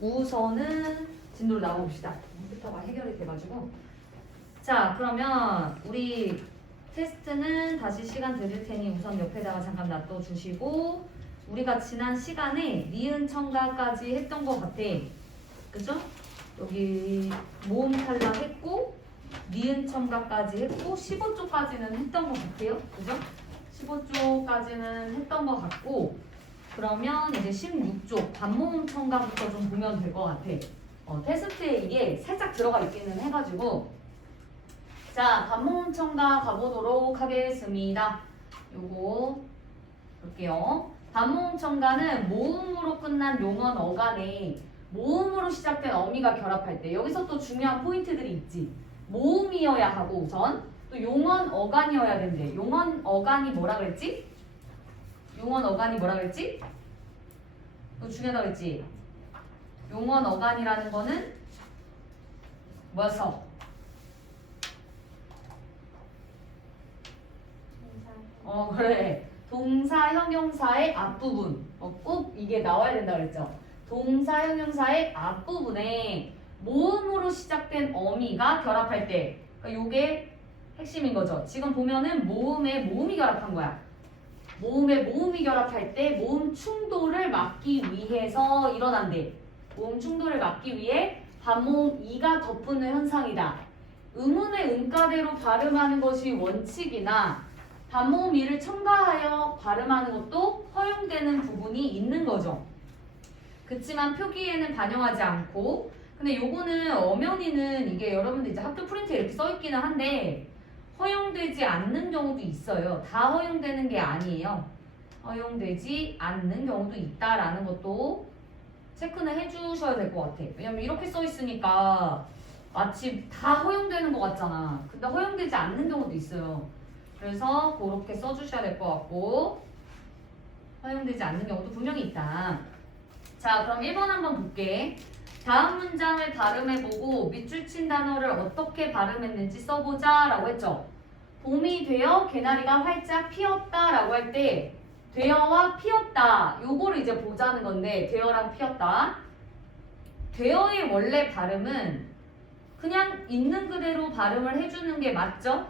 우선은 진도를 나와봅시다. 컴퓨터가 해결이 돼가지고. 자, 그러면 우리 테스트는 다시 시간 드릴 테니 우선 옆에다가 잠깐 놔둬주시고, 우리가 지난 시간에 니은 첨가까지 했던 것 같아. 그죠? 여기 모음 탈락했고 니은 첨가까지 했고 15쪽까지는 했던 것 같아요. 그죠? 15쪽까지는 했던 것 같고, 그러면 이제 16쪽 반모음 첨가부터 좀 보면 될 것 같아. 테스트에 이게 살짝 들어가 있기는 해가지고. 자, 반모음 첨가 가보도록 하겠습니다. 요거 볼게요. 반모음 첨가는 모음으로 끝난 용언 어간에 모음으로 시작된 어미가 결합할 때, 여기서 또 중요한 포인트들이 있지. 모음이어야 하고 우선 또 용언 어간이어야 된대. 용언 어간이 뭐라 그랬지? 용언 어간이 뭐라 그랬지? 또 중요하다 그랬지? 용언 어간이라는 거는 뭐였어? 그래. 동사 형용사의 앞부분. 꼭 이게 나와야 된다 그랬죠? 동사 형용사의 앞부분에 모음으로 시작된 어미가 결합할 때, 그러니까 요게 핵심인 거죠. 지금 보면은 모음에 모음이 결합한 거야. 모음에 모음이 결합할 때 모음 충돌을 막기 위해서 일어난대. 모음 충돌을 막기 위해 반모음 이가 덧붙는 현상이다. 의문의 음가대로 발음하는 것이 원칙이나 반모음 이를 첨가하여 발음하는 것도 허용되는 부분이 있는 거죠. 그치만 표기에는 반영하지 않고, 근데 요거는 엄연히는 이게 여러분들 이제 학교 프린트에 이렇게 써있기는 한데 허용되지 않는 경우도 있어요. 다 허용되는 게 아니에요. 허용되지 않는 경우도 있다라는 것도 체크는 해주셔야 될 것 같아. 왜냐면 이렇게 써있으니까 마치 다 허용되는 것 같잖아. 근데 허용되지 않는 경우도 있어요. 그래서 그렇게 써주셔야 될 것 같고, 허용되지 않는 경우도 분명히 있다. 자, 그럼 1번 한번 볼게. 다음 문장을 발음해보고 밑줄 친 단어를 어떻게 발음했는지 써보자 라고 했죠. 봄이 되어 개나리가 활짝 피었다 라고 할 때 되어와 피었다 요거를 이제 보자는 건데, 되어랑 피었다. 되어의 원래 발음은 그냥 있는 그대로 발음을 해주는 게 맞죠?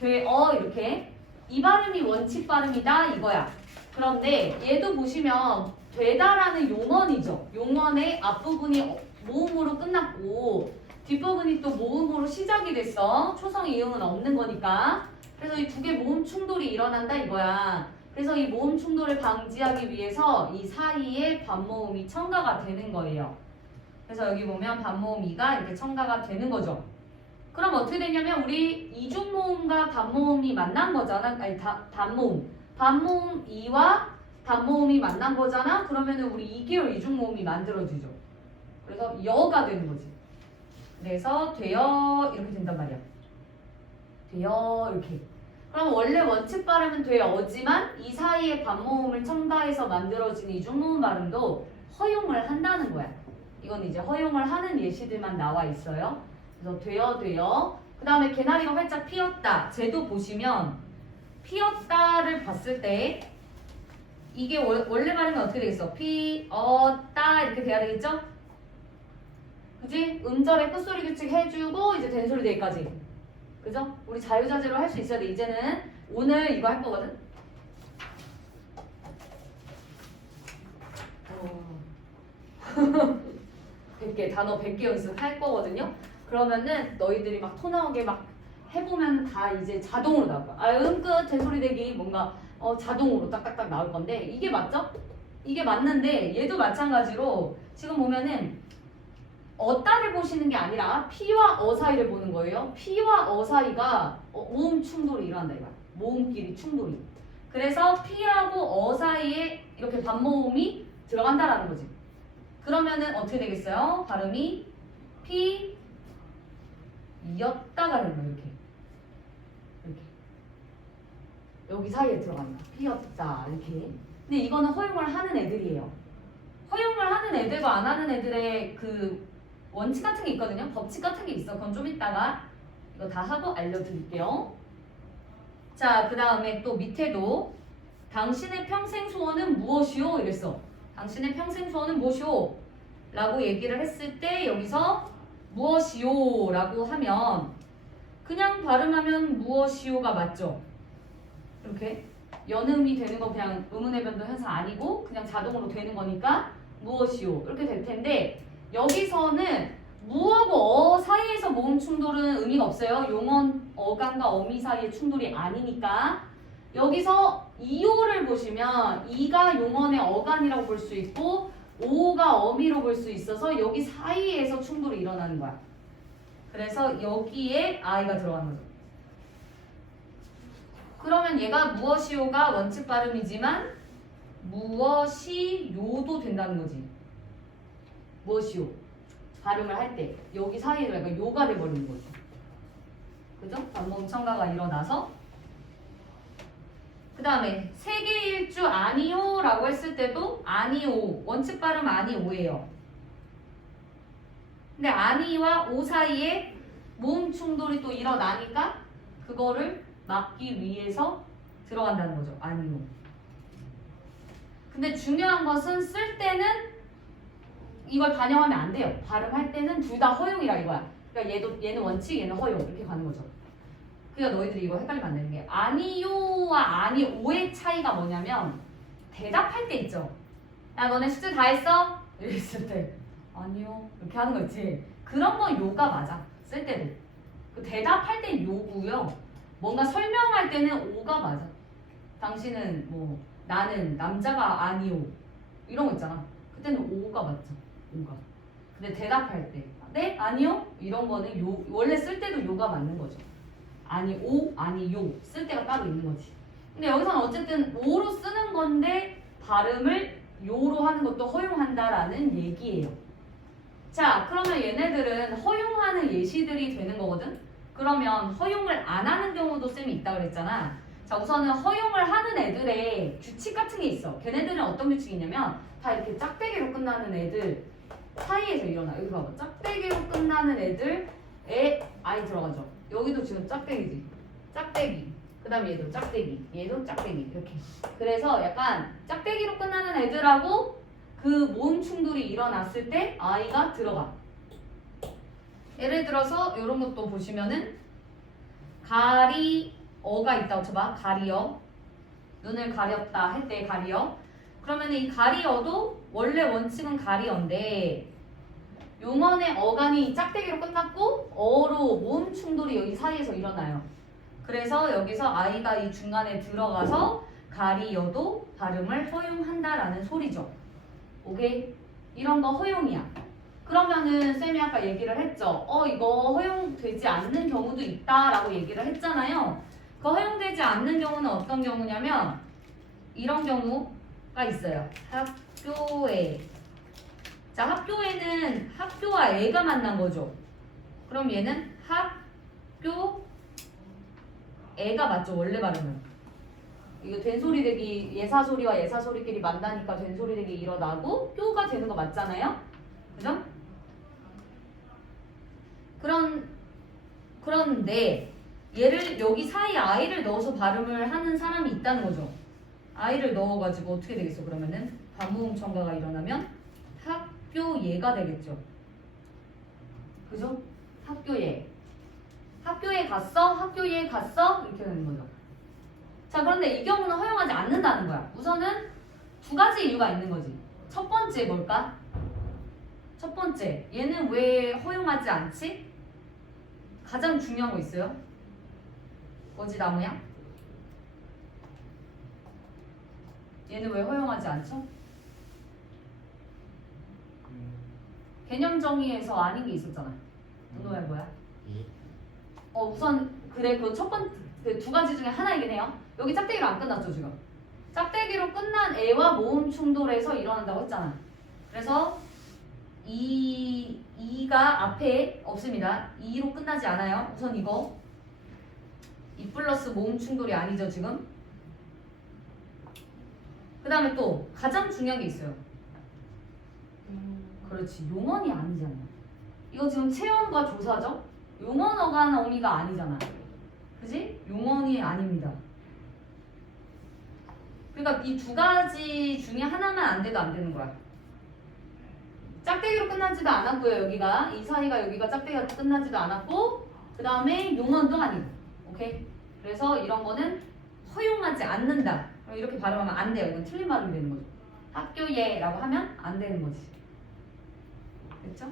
되어 이렇게. 이 발음이 원칙 발음이다 이거야. 그런데 얘도 보시면 되다라는 용언이죠. 용언의 앞부분이 모음으로 끝났고 뒷부분이 또 모음으로 시작이 됐어. 초성 이응은 없는 거니까. 그래서 이 두 개 모음 충돌이 일어난다 이거야. 그래서 이 모음 충돌을 방지하기 위해서 이 사이에 반모음이 첨가가 되는 거예요. 그래서 여기 보면 반모음 이가 이렇게 첨가가 되는 거죠. 그럼 어떻게 되냐면 우리 이중모음과 단모음이 만난 거잖아. 아니 단모음. 반모음 이와 단모음이 만난 거잖아. 그러면은 우리 2개월 이중모음이 만들어지죠. 그래서 여가 되는 거지. 그래서 되어 이렇게 된단 말이야. 되어 이렇게. 그럼 원래 원칙 발음은 되어지만 이 사이에 반모음을 첨가해서 만들어진 이중모음 발음도 허용을 한다는 거야. 이건 이제 허용을 하는 예시들만 나와 있어요. 그래서 되어. 그 다음에 개나리가 활짝 피었다. 쟤도 보시면 피었다를 봤을 때 이게 원래 발음이 어떻게 되겠어? 피었다 이렇게 돼야 되겠죠? 그지? 음절의 끝소리 규칙 해주고 이제 된소리 대기까지. 그죠? 우리 자유자재로 할 수 있어야 돼. 이제는 오늘 이거 할 거거든? 100개, 단어 100개 연습할 거거든요? 그러면은 너희들이 막 토 나오게 막 해보면 다 이제 자동으로 나올 거야. 끝, 된소리 대기 뭔가 자동으로 딱딱딱 나올 건데, 이게 맞죠? 이게 맞는데 얘도 마찬가지로 지금 보면은 어따를 보시는 게 아니라 피와 어 사이를 보는 거예요. 피와 어 사이가 모음 충돌이 일어난다 이거야. 모음끼리 충돌이. 그래서 피하고 어 사이에 이렇게 반모음이 들어간다라는 거지. 그러면은 어떻게 되겠어요? 발음이 피 이었다가 되는 거야. 이렇게 여기 사이에 들어가니까 피었다 이렇게. 근데 이거는 허용을 하는 애들이에요. 허용을 하는 애들과 안 하는 애들의 그 원칙 같은 게 있거든요. 법칙 같은 게 있어. 그건 좀 이따가 이거 다 하고 알려드릴게요. 자, 그 다음에 또 밑에도 당신의 평생 소원은 무엇이오? 이랬어. 당신의 평생 소원은 무엇이오? 라고 얘기를 했을 때 여기서 무엇이요 라고 하면 그냥 발음하면 무엇이요가 맞죠? 이렇게 연음이 되는 거 그냥 의문의 변동 현상 아니고 그냥 자동으로 되는 거니까 무엇이요 이렇게 될 텐데 여기서는 무하고 어 사이에서 모음 충돌은 의미가 없어요. 용언 어간과 어미 사이의 충돌이 아니니까 여기서 이요를 보시면 이가 용언의 어간이라고 볼 수 있고 오가 어미로 볼 수 있어서 여기 사이에서 충돌이 일어나는 거야. 그래서 여기에 아이가 들어가는 거죠. 그러면 얘가 무엇이요가 원칙 발음이지만 무엇이요도 된다는 거지. 무엇이요 발음을 할 때 여기 사이에 약간 요가 돼버리는 거죠. 그죠? 반모음 첨가가 일어나서 그 다음에 세계일 주 아니요 라고 했을 때도 아니오 원칙 발음 아니오예요. 근데 아니와 오 사이에 모음 충돌이 또 일어나니까 그거를 막기 위해서 들어간다는 거죠. 아니오. 근데 중요한 것은 쓸 때는 이걸 반영하면 안 돼요. 발음할 때는 둘 다 허용이라 이거야. 그러니까 얘는 원칙, 얘는 허용 이렇게 가는 거죠. 그러니까 너희들이 이거 헷갈리면 안 되는 게 아니요와 아니오의 차이가 뭐냐면 대답할 때 있죠. 야 너네 숙제 다 했어? 이랬을 때 아니요 이렇게 하는 거 있지. 그런 건 요가 맞아. 쓸 때도. 그 대답할 땐 요고요. 뭔가 설명할 때는 오가 맞아. 당신은 뭐 나는 남자가 아니오 이런 거 있잖아. 그때는 오가 맞죠. 오가. 근데 대답할 때 네? 아니요? 이런 거는 요 원래 쓸 때도 요가 맞는 거죠. 아니 오, 아니 요 쓸 때가 따로 있는 거지. 근데 여기서는 어쨌든 오로 쓰는 건데 발음을 요로 하는 것도 허용한다라는 얘기예요. 자, 그러면 얘네들은 허용하는 예시들이 되는 거거든? 그러면 허용을 안 하는 경우도 쌤이 있다고 그랬잖아. 자, 우선은 허용을 하는 애들의 규칙 같은 게 있어. 걔네들은 어떤 규칙이 있냐면 다 이렇게 짝대기로 끝나는 애들 사이에서 일어나. 여기 봐봐. 짝대기로 끝나는 애들에 아이 들어가죠. 여기도 지금 짝대기지. 짝대기. 그 다음에 얘도 짝대기. 얘도 짝대기. 이렇게. 그래서 약간 짝대기로 끝나는 애들하고 그 모음 충돌이 일어났을 때 아이가 들어가. 예를 들어서 이런 것도 보시면은 가리어가 있다고 쳐봐. 가리어. 눈을 가렸다 할 때 가리어. 그러면 이 가리어도 원래 원칙은 가리어인데 용언의 어간이 짝대기로 끝났고 어로 모음 충돌이 여기 사이에서 일어나요. 그래서 여기서 아이가 이 중간에 들어가서 가리어도 발음을 허용한다라는 소리죠. 오케이? 이런 거 허용이야. 그러면은 쌤이 아까 얘기를 했죠. 이거 허용되지 않는 경우도 있다라고 얘기를 했잖아요. 그 허용되지 않는 경우는 어떤 경우냐면 이런 경우가 있어요. 학교에. 자, 학교에는 학교와 애가 만난 거죠. 그럼 얘는 학교 애가 맞죠. 원래 발음은. 이거 된소리 대기 예사소리와 예사소리끼리 만나니까 된소리 대기 일어나고 뼈가 되는 거 맞잖아요. 그죠? 그런데 얘를 여기 사이에 아이를 넣어서 발음을 하는 사람이 있다는 거죠. 아이를 넣어가지고 어떻게 되겠어? 그러면은 반모음 첨가가 일어나면 학교예가 되겠죠. 그죠? 학교예. 학교에 갔어? 학교에 갔어? 이렇게 되는 거죠. 자, 그런데 이 경우는 허용하지 않는다는 거야. 우선은 두 가지 이유가 있는 거지. 첫 번째 뭘까? 첫 번째, 얘는 왜 허용하지 않지? 가장 중요한 거 있어요. 뭐지, 나무야? 얘는 왜 허용하지 않죠? 개념 정의에서 아닌 게 있었잖아. 너는 뭐야? 우선 그래 그 첫 번째 그 두 가지 중에 하나이긴 해요. 여기 짝대기로 안 끝났죠 지금. 짝대기로 끝난 애와 모음 충돌에서 일어난다고 했잖아. 그래서 이가 앞에 없습니다. 2로 끝나지 않아요. 우선 이거 이 플러스 모음 충돌이 아니죠 지금. 그 다음에 또 가장 중요한 게 있어요. 그렇지, 용언이 아니잖아. 이거 지금 체언과 조사죠? 용언 어간 어미가 아니잖아. 그지? 용언이 아닙니다. 그러니까 이 두 가지 중에 하나만 안 돼도 안 되는 거야. 짝대기로 끝나지도 않았고요. 여기가 이 사이가 여기가 짝대기가 끝나지도 않았고 그 다음에 용언도 아니고 오케이? 그래서 이런 거는 허용하지 않는다. 이렇게 발음하면 안 돼요. 이건 틀린 발음이 되는 거죠. 학교예라고 하면 안 되는 거지. 됐죠?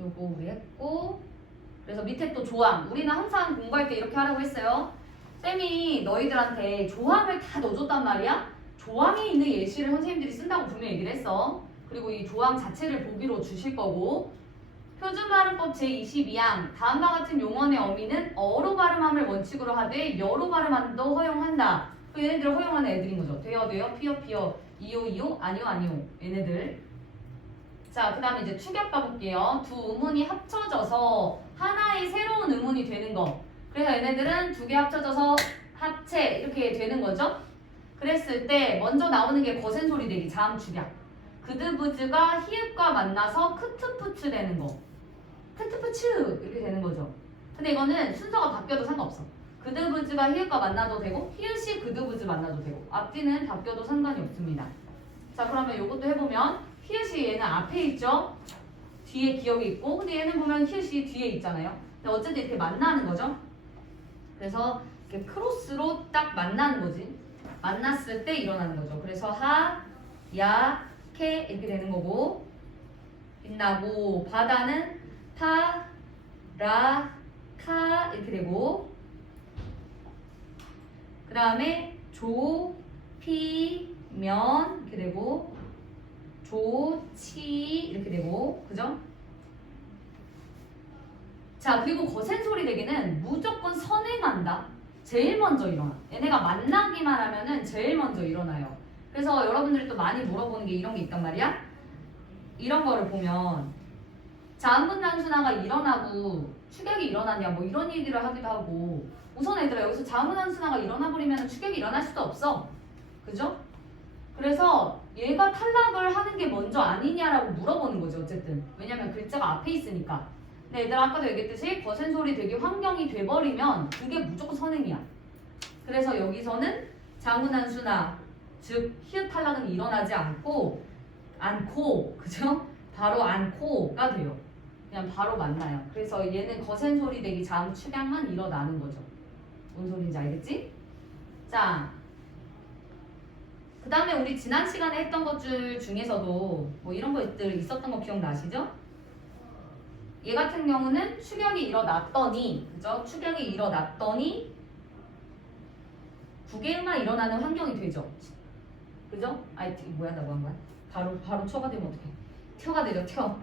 요거 우리 했고 그래서 밑에 또 조항 우리는 항상 공부할 때 이렇게 하라고 했어요. 쌤이 너희들한테 조항을 다 넣어줬단 말이야. 조항에 있는 예시를 선생님들이 쓴다고 분명히 얘기를 했어. 그리고 이 조항 자체를 보기로 주실 거고 표준발음법 제22항 다음과 같은 용언의 어미는 어로 발음함을 원칙으로 하되 여로 발음함도 허용한다. 그 얘네들을 허용하는 애들인 거죠. 돼요 돼요 피어 피어 이요 이요 아니요 아니요 얘네들. 자, 그 다음에 이제 축약 가볼게요. 두 음운이 합쳐져서 하나의 새로운 음운이 되는 거. 그래서 얘네들은 두 개 합쳐져서 합체 이렇게 되는 거죠. 그랬을 때 먼저 나오는 게 거센 소리 내기 자음 축약. 그드브즈가 히읗과 만나서 크트푸츠 되는 거. 크트푸츠 이렇게 되는 거죠. 근데 이거는 순서가 바뀌어도 상관없어. 그드브즈가 히읗과 만나도 되고 히읗이 그드브즈 만나도 되고 앞뒤는 바뀌어도 상관이 없습니다. 자, 그러면 이것도 해보면 히읗이 얘는 앞에 있죠? 뒤에 기억이 있고 근데 얘는 보면 히읗이 뒤에 있잖아요. 근데 어쨌든 이렇게 만나는 거죠. 그래서 이렇게 크로스로 딱 만나는 거지. 만났을 때 일어나는 거죠. 그래서 하, 야, 케 이렇게 되는 거고 빛나고 바다는 파, 라, 카 이렇게 되고 그 다음에 조, 피, 면 이렇게 되고 조, 치 이렇게 되고 그죠? 자 그리고 거센 소리 내기는 무조건 선행한다. 제일 먼저 일어나. 얘네가 만나기만 하면은 제일 먼저 일어나요. 그래서 여러분들이 또 많이 물어보는 게 이런 게 있단 말이야. 이런 거를 보면 자음분 단순화가 일어나고 축약이 일어났냐 뭐 이런 얘기를 하기도 하고 우선 얘들아 여기서 자음분 단순화가 일어나 버리면 축약이 일어날 수도 없어. 그죠? 그래서 얘가 탈락을 하는 게 먼저 아니냐라고 물어보는 거죠. 어쨌든 왜냐면 글자가 앞에 있으니까. 근데 얘들아 아까도 얘기했듯이 거센 소리 되기 환경이 돼버리면 그게 무조건 선행이야. 그래서 여기서는 자음분 단순화 즉 히읗 탈락은 일어나지 않고 그죠? 바로 않고가 돼요. 그냥 바로 만나요. 그래서 얘는 거센 소리 내기 자음 축약만 일어나는 거죠. 뭔 소리인지 알겠지? 자, 그 다음에 우리 지난 시간에 했던 것들 중에서도 뭐 이런 것들 있었던 거 기억나시죠? 얘 같은 경우는 축약이 일어났더니 그죠? 축약이 일어났더니 국외음화 일어나는 환경이 되죠. 그죠? 아이 뭐야 나 뭐 한 거야? 바로 쳐가 되면 어떡해? 텨가 되죠. 텨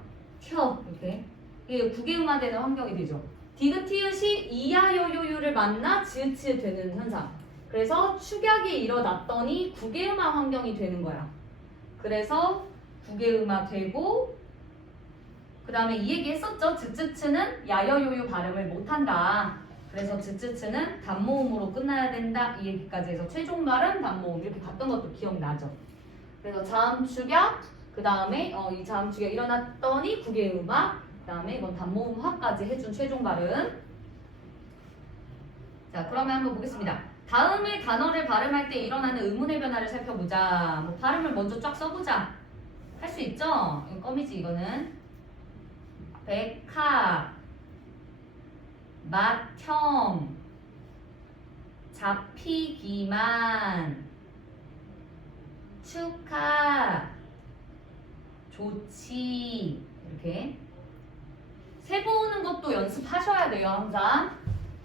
이렇게 이게 국외음화 되는 환경이 되죠. 디귿티읕이 이하요요요를 만나 지읒지읒 되는 현상. 그래서 축약이 일어났더니 국외음화 환경이 되는 거야. 그래서 국외음화 되고 그 다음에 이 얘기 했었죠. 즈츠츠는 야여요요 발음을 못한다. 그래서 즈츠츠는 단모음으로 끝나야 된다. 이 얘기까지 해서 최종 발음 단모음 이렇게 갔던 것도 기억나죠. 그래서 자음 축약 그 다음에 이 자음 축약 일어났더니 국외음화 그 다음에 이건 단모음화까지 해준 최종 발음. 자 그러면 한번 보겠습니다. 다음의 단어를 발음할 때 일어나는 의문의 변화를 살펴보자. 뭐 발음을 먼저 쫙 써보자. 할 수 있죠? 이거 껌이지 이거는. 백합, 맏형, 잡히기만, 축하, 좋지 이렇게 세보는 것도 연습하셔야 돼요. 항상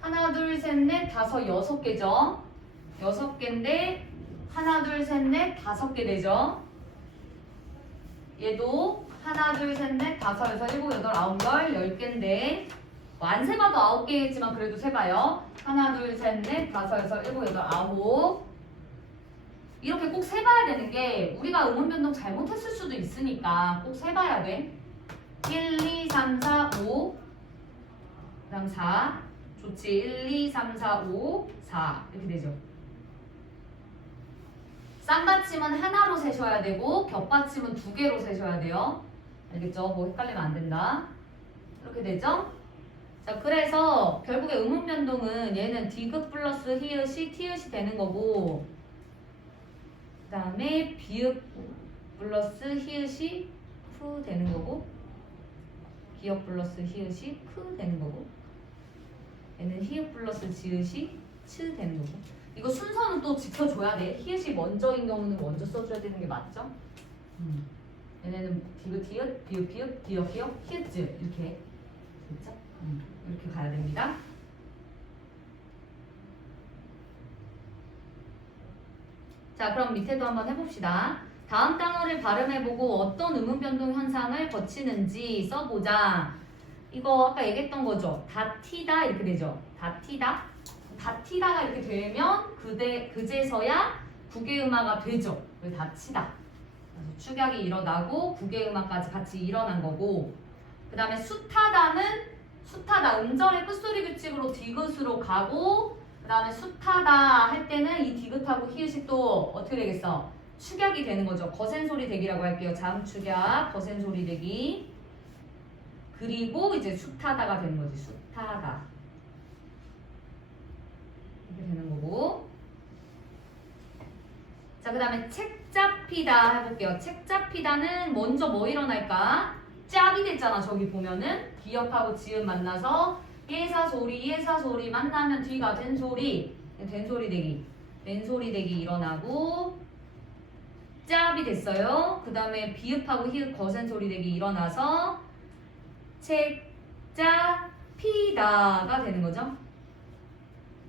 하나 둘 셋 넷 다섯 여섯 개죠. 6개인데 하나 둘 셋 넷 5개 되죠. 얘도 하나 둘 셋 넷 다섯 여섯 일곱 여덟 아홉 열 10개인데 안 세봐도 9개겠지만 그래도 세봐요. 하나 둘 셋 넷 다섯 여섯 일곱 여덟 아홉 이렇게 꼭 세봐야 되는 게 우리가 음운 변동 잘못했을 수도 있으니까 꼭 세봐야 돼. 1, 2, 3, 4, 5 그 다음 4 좋지. 1, 2, 3, 4, 5 4 이렇게 되죠. 쌍받침은 하나로 세셔야 되고 겹받침은 2개로 세셔야 돼요. 알겠죠? 뭐 헷갈리면 안 된다. 이렇게 되죠? 자, 그래서 결국에 음운 변동은 얘는 디귿 플러스 히읗이 티읕이 되는 거고 그 다음에 비읍 플러스 히읗이 푸 되는 거고, 기역 플러스 히읗이 크 되는 거고, 얘는 히읗 플러스 지읒이 츠 되는 거고. 이거 순서는 또 지켜줘야 돼. 히읗이 먼저인 경우는 먼저 써줘야 되는 게 맞죠? 얘네는 디귿 디귿, 비읍 비읍, 기역 기역, 히읗 즈 이렇게 됐죠? 이렇게 가야 됩니다. 자, 그럼 밑에도 한번 해봅시다. 다음 단어를 발음해보고 어떤 음운 변동 현상을 거치는지 써보자. 이거 아까 얘기했던 거죠. 다티다 이렇게 되죠. 다티다. 다티다가 이렇게 되면 그제서야 국외음화가 되죠. 왜 다치다. 그래서 축약이 일어나고 국외음화까지 같이 일어난 거고, 그 다음에 수타다는 수타다 음절의 끝소리 규칙으로 디귿으로 가고, 그 다음에 수타다 할 때는 이 디귿하고 히읗이 또 어떻게 되겠어? 축약이 되는 거죠. 거센소리 대기라고 할게요. 자음 축약, 거센소리 대기. 그리고 이제 수타다가 되는 거지. 수타다. 이렇게 되는 거고. 자, 그 다음에 책 잡히다 해볼게요. 책 잡히다는 먼저 뭐 일어날까? 짭이 됐잖아. 저기 보면은 기역하고 지음 만나서 예사소리 만나면 뒤가 된소리 대기 된소리 대기 일어나고 짭이 됐어요. 그 다음에 비읍하고 히읗 거센소리 대기 일어나서 책 잡히다가 되는 거죠.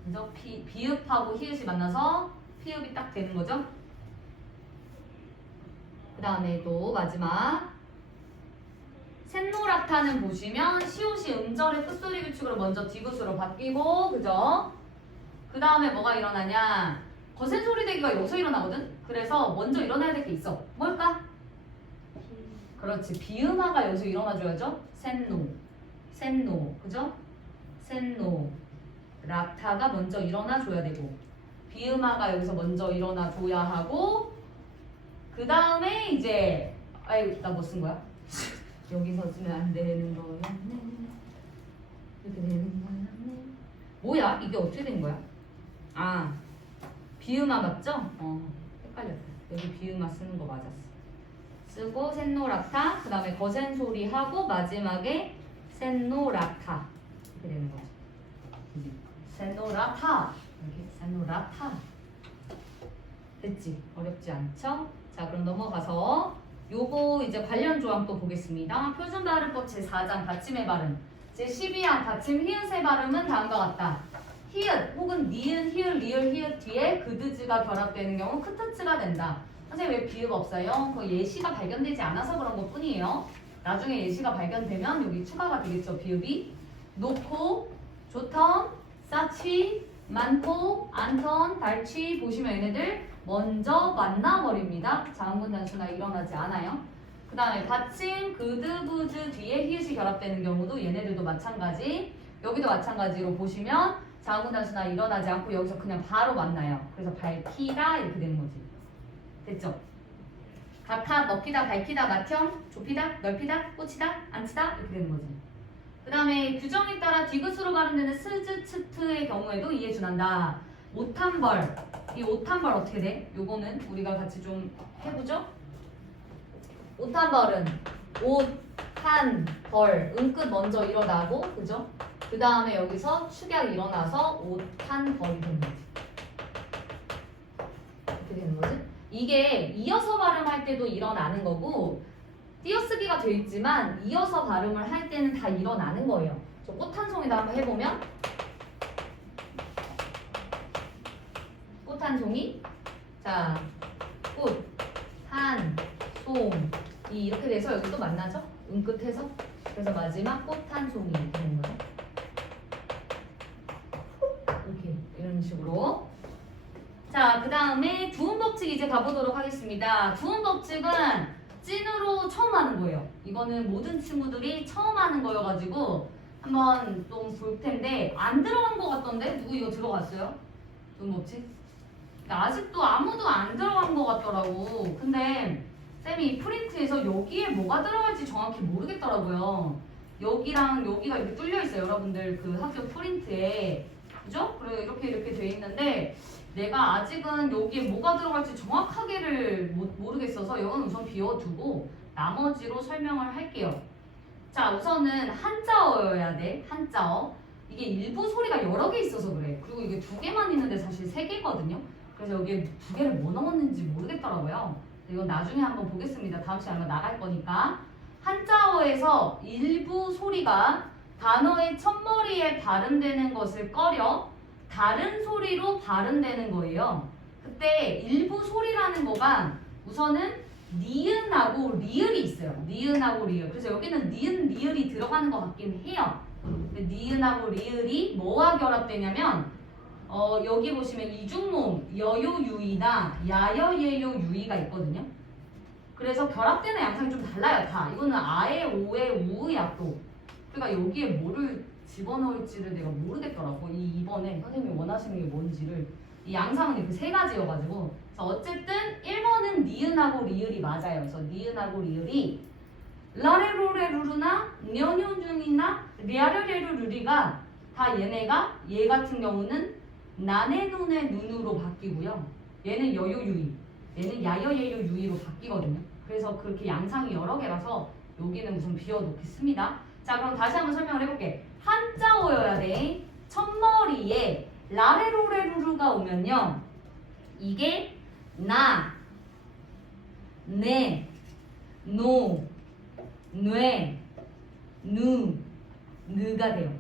그래서 비읍하고 히읗이 만나서 피읍이 딱 되는 거죠. 그 다음에 또 마지막 샛노랗다는 보시면 시옷이 음절의 끝소리 규칙으로 먼저 디귿으로 바뀌고, 그죠? 그 다음에 뭐가 일어나냐? 거센 소리 대기가 여기서 일어나거든? 그래서 먼저 일어나야 될 게 있어. 뭘까? 그렇지. 비음화가 여기서 일어나줘야죠. 샛노, 그죠? 샛노. 락타가 먼저 일어나줘야 되고, 비음화가 여기서 먼저 일어나줘야 하고, 그 다음에 이제 아이 나 뭐 쓴 거야? 여기서 쓰면 안 되는 거였네. 이렇게 되는 거였네. 뭐야? 이게 어떻게 된 거야? 아, 비음화 맞죠? 헷갈렸다. 여기 비음화 쓰는 거 맞았어. 쓰고 샛노랗다. 그 다음에 거센 소리 하고 마지막에 샛노랗다. 이렇게 되는 거죠. 샛노랗다. 이렇게 샛노랗다. 됐지? 어렵지 않죠? 자, 그럼 넘어가서 요거 이제 관련 조항 또 보겠습니다. 표준발음법 제4장 받침의 발음. 제12항 받침 히읗의 발음은 다음과 같다. 히읗 혹은 니은, 히읗, 리을, 히읗 뒤에 그드즈가 결합되는 경우 크트츠가 된다. 선생님 왜 비읍 없어요? 그 예시가 발견되지 않아서 그런 것 뿐이에요. 나중에 예시가 발견되면 여기 추가가 되겠죠. 비읍이. 놓고, 조턴, 쌓치, 많고, 안턴, 달치 보시면 얘네들 먼저 만나버립니다. 자음분 단수가 일어나지 않아요. 그 다음에 받침, 그드부즈 뒤에 히읗이 결합되는 경우도 얘네들도 마찬가지. 여기도 마찬가지로 보시면 자음분 단수가 일어나지 않고 여기서 그냥 바로 만나요. 그래서 밝히다 이렇게 되는 거지. 됐죠? 각하, 먹히다, 밝히다, 맏형, 좁히다, 넓히다, 꽂히다, 앉히다 이렇게 되는 거지. 그 다음에 규정에 따라 디귿으로 발음되는 스즈, 츠트의 경우에도 이해 준한다. 오탄벌, 이 오탄벌 어떻게 돼? 요거는 우리가 같이 좀 해보죠. 오탄벌은 옷, 한, 벌, 은끝 먼저 일어나고, 그죠? 그 다음에 여기서 축약 일어나서 옷, 한, 벌이 되는 거지. 이렇게 되는 거지. 이게 이어서 발음할 때도 일어나는 거고, 띄어쓰기가 돼 있지만 이어서 발음을 할 때는 다 일어나는 거예요. 저 꽃 한 송이다 한번 해보면 꽃 한 송이, 자, 꽃, 한, 송, 이 이렇게 돼서 여기 또 만나죠? 은끝에서. 그래서 마지막 꽃 한 송이 이렇게 되는 거죠. 이렇게 이런 식으로. 자, 그 다음에 두음 법칙 이제 가보도록 하겠습니다. 두음 법칙은 찐으로 처음 하는 거예요. 이거는 모든 친구들이 처음 하는 거여가지고 한번 좀 볼 텐데 안 들어간 거 같던데? 누구 이거 들어갔어요? 두음 법칙? 아직도 아무도 안 들어간 거 같더라고. 근데 쌤이 프린트에서 여기에 뭐가 들어갈지 정확히 모르겠더라고요. 여기랑 여기가 이렇게 뚫려 있어요. 여러분들 그 학교 프린트에. 그죠? 그리고 이렇게 돼 있는데 내가 아직은 여기에 뭐가 들어갈지 정확하게를 모르겠어서 이건 우선 비워두고 나머지로 설명을 할게요. 자, 우선은 한자어여야 돼. 한자어. 이게 일부 소리가 여러 개 있어서 그래. 그리고 이게 두 개만 있는데 사실 세 개거든요. 그래서 여기에 두 개를 뭐 넣었는지 모르겠더라고요. 이건 나중에 한번 보겠습니다. 다음 시간에 나갈 거니까. 한자어에서 일부 소리가 단어의 첫머리에 발음되는 것을 꺼려 다른 소리로 발음되는 거예요. 그때 일부 소리라는 거가 우선은 니은하고 리을이 있어요. 니은하고 리을. 그래서 여기는 니은, 리을이 들어가는 것 같긴 해요. 근데 니은하고 리을이 뭐와 결합되냐면 여기 보시면 이중모음 여요유이나 야여예요유이가 있거든요. 그래서 결합되는 양상이 좀 달라요. 다. 이거는 아에, 오에, 우야 또. 그러니까 여기에 뭐를 집어넣을지를 내가 모르겠더라고. 이 2번에 선생님이 원하시는 게 뭔지를. 이 양상은 그 세 가지여가지고. 그래서 어쨌든 1번은 니은하고 리을이 맞아요. 그래서 니은하고 리을이 라레로레루루나 녀뇨준이나 리아레레루루리가 다 얘 같은 경우는 나네눈의 눈으로 바뀌고요. 얘는 여요유이, 얘는 야여예요유이로 바뀌거든요. 그래서 그렇게 양상이 여러 개라서 여기는 우선 비워놓겠습니다. 자, 그럼 다시 한번 설명을 해볼게. 한자어여야 돼. 첫머리에 라레로레루루가 오면요. 이게 나, 네, 노, 뇌, 누, 느가 돼요.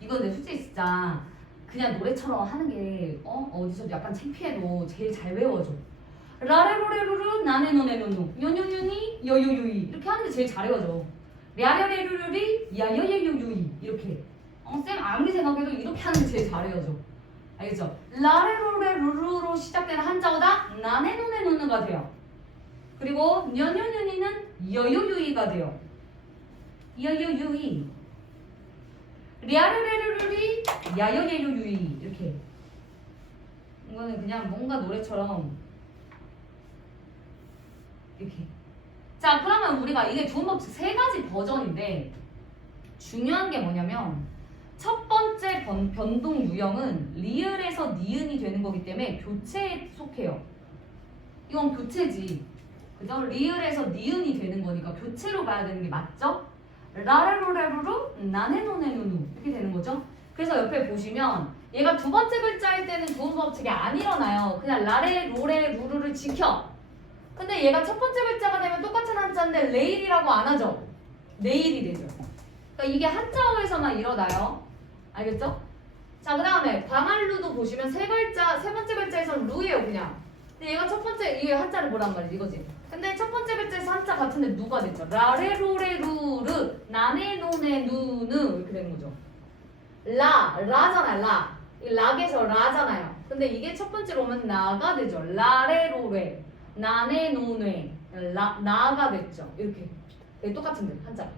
이건 내 솔직히 진짜 그냥 노래처럼 하는 게 어디서 약간 창피해도 제일 잘 외워져. 라레로레루루 나네노네노노 요요요니 여요유이 이렇게 하는 게 제일 잘 외워져. 랴려레루루리 야여예요유이 이렇게. 쌤 아무리 생각해도 이렇게 하는 게 제일 잘 외워져. 알겠죠? 라레로레루루로 시작되는 한자어다 나네노네노노가 돼요. 그리고 녀녀녀니는 여요유이가 돼요. 여요유이. 랴르레루루리 야여예요유이 이렇게. 이거는 그냥 뭔가 노래처럼 이렇게. 자, 그러면 우리가 이게 두음 법칙 세 가지 버전인데 중요한 게 뭐냐면 첫 번째 변동 유형은 리을에서 니은이 되는 거기 때문에 교체에 속해요. 이건 교체지. 그죠? 리을에서 니은이 되는 거니까 교체로 봐야 되는 게 맞죠? 라레로레루루 나네노네누누 이렇게 되는 거죠. 그래서 옆에 보시면 얘가 두 번째 글자일 때는 두음 법칙이 안 일어나요. 그냥 라레로레루루를 지켜. 근데 얘가 첫 번째 글자가 되면 똑같은 한자인데 레일이라고 안 하죠. 내일이 되죠. 그러니까 이게 한자어에서만 일어나요. 알겠죠? 자, 그 다음에 광안루도 보시면 세 번째 글자에서는 루예요 그냥. 근데 얘가 첫 번째 이게 한자를 보란 말이지 이거지. 근데 첫 번째 글자에서 한자 같은데 누가 됐죠? 라레로레루르 나네노네누누 이렇게 되는 거죠. 라잖아 라. 이 락에서 라잖아요. 근데 이게 첫 번째로 오면 나가 되죠. 라레로레 나네노네 나가 됐죠. 이렇게 똑같은데 한자.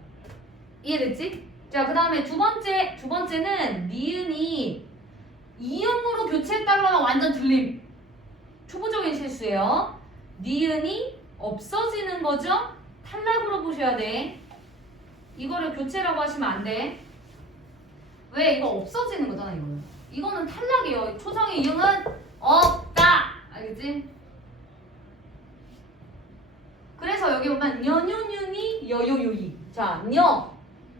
이해됐지? 자, 그 다음에 두 번째는 니은이 이음으로 교체했다 그러면 완전 들림. 초보적인 실수예요. 니은이 없어지는 거죠? 탈락으로 보셔야 돼. 이거를 교체라고 하시면 안 돼. 왜? 이거 없어지는 거잖아, 이거는. 이거는 탈락이에요. 초성의 이응은 없다. 알겠지? 그래서 여기 보면 녀뇨뉴니 여요요이. 자, 녀.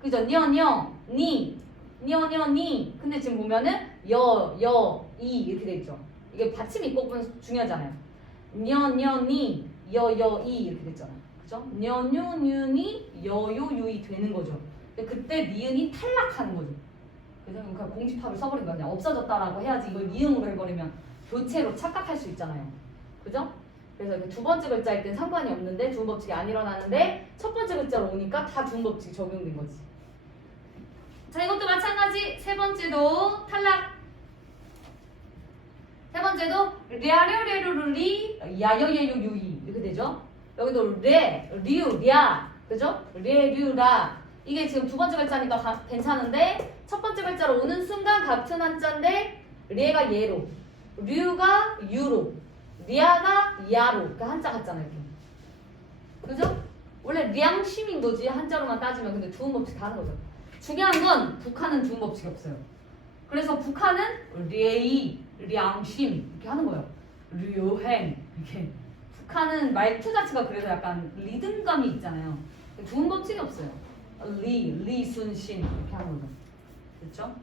그죠? 녀녀 니. 녀녀 니. 근데 지금 보면은 이 이렇게 돼 있죠. 이게 받침이 꼭 중요하잖아요. 녀녀니 여여이 이렇게 됐잖아요. 그죠? 녀뇨뉴니 여요유이 되는 거죠. 근데 그때 니은이 탈락하는 거죠. 그래서 그냥 공집합을 써버린 거야. 그냥 없어졌다라고 해야지 이걸 이응으로 해버리면 교체로 착각할 수 있잖아요. 그죠? 그래서 두 번째 글자일 땐 상관이 없는데 두음 법칙이 안 일어나는데 첫 번째 글자로 오니까 다 두음 법칙이 적용된 거지. 자, 이것도 마찬가지. 세 번째도 탈락. 세 번째도 랴려레루루리 야여예요유이 이렇게 되죠. 여기도 리우, 랴 그죠? 레류라 이게 지금 두 번째 글자니까 괜찮은데 첫 번째 글자로 오는 순간 같은 한자인데 레가 예로, 류가 유로, 랴가 야로 그 한자 같잖아요. 이렇게. 그죠? 원래 량심인 거지 한자로만 따지면. 근데 두음 법칙 다른 거죠. 중요한 건 북한은 두음 법칙이 없어요. 그래서 북한은 레이 량심 이렇게 하는 거예요. 류행 이렇게. 북한은 말투 자체가 그래서 약간 리듬감이 있잖아요. 두음 법칙이 없어요. 리순신 이렇게 하는 거죠. 그렇죠?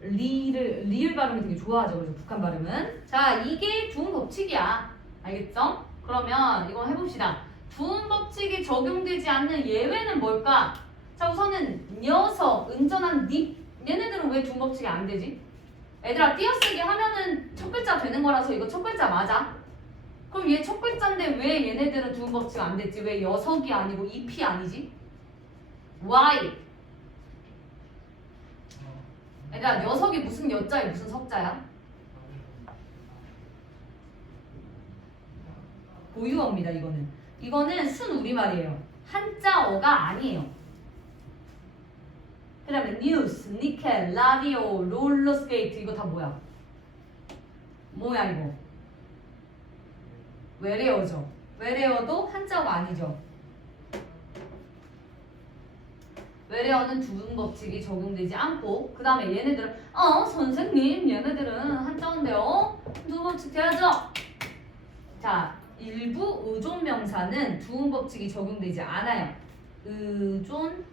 리을 발음을 되게 좋아하죠. 그래서 북한 발음은. 자, 이게 두음 법칙이야. 알겠죠? 그러면 이거 해봅시다. 두음 법칙이 적용되지 않는 예외는 뭘까? 자, 우선은 녀석, 은전한 닙. 얘네들은 왜 두음 법칙이 안 되지? 얘들아, 띄어쓰기 하면은 첫 글자 되는 거라서 이거 첫 글자 맞아? 그럼 얘 첫 글자인데 왜 얘네들은 두음 법칙 안 됐지? 왜 여석이 아니고 잎이 아니지? Why? 얘들아, 녀석이 무슨 여자야 무슨 석자야? 고유어입니다. 이거는 순 우리말이에요. 한자어가 아니에요. 그 다음에 뉴스, 니켈, 라디오, 롤러스케이트 이거 다 뭐야? 뭐야 이거? 외래어죠. 외래어도 한자어가 아니죠. 외래어는 두음 법칙이 적용되지 않고 그 다음에 얘네들은 선생님 얘네들은 한자어인데요. 두음 법칙 돼야죠. 자, 일부 의존명사는 두음 법칙이 적용되지 않아요. 의존명사.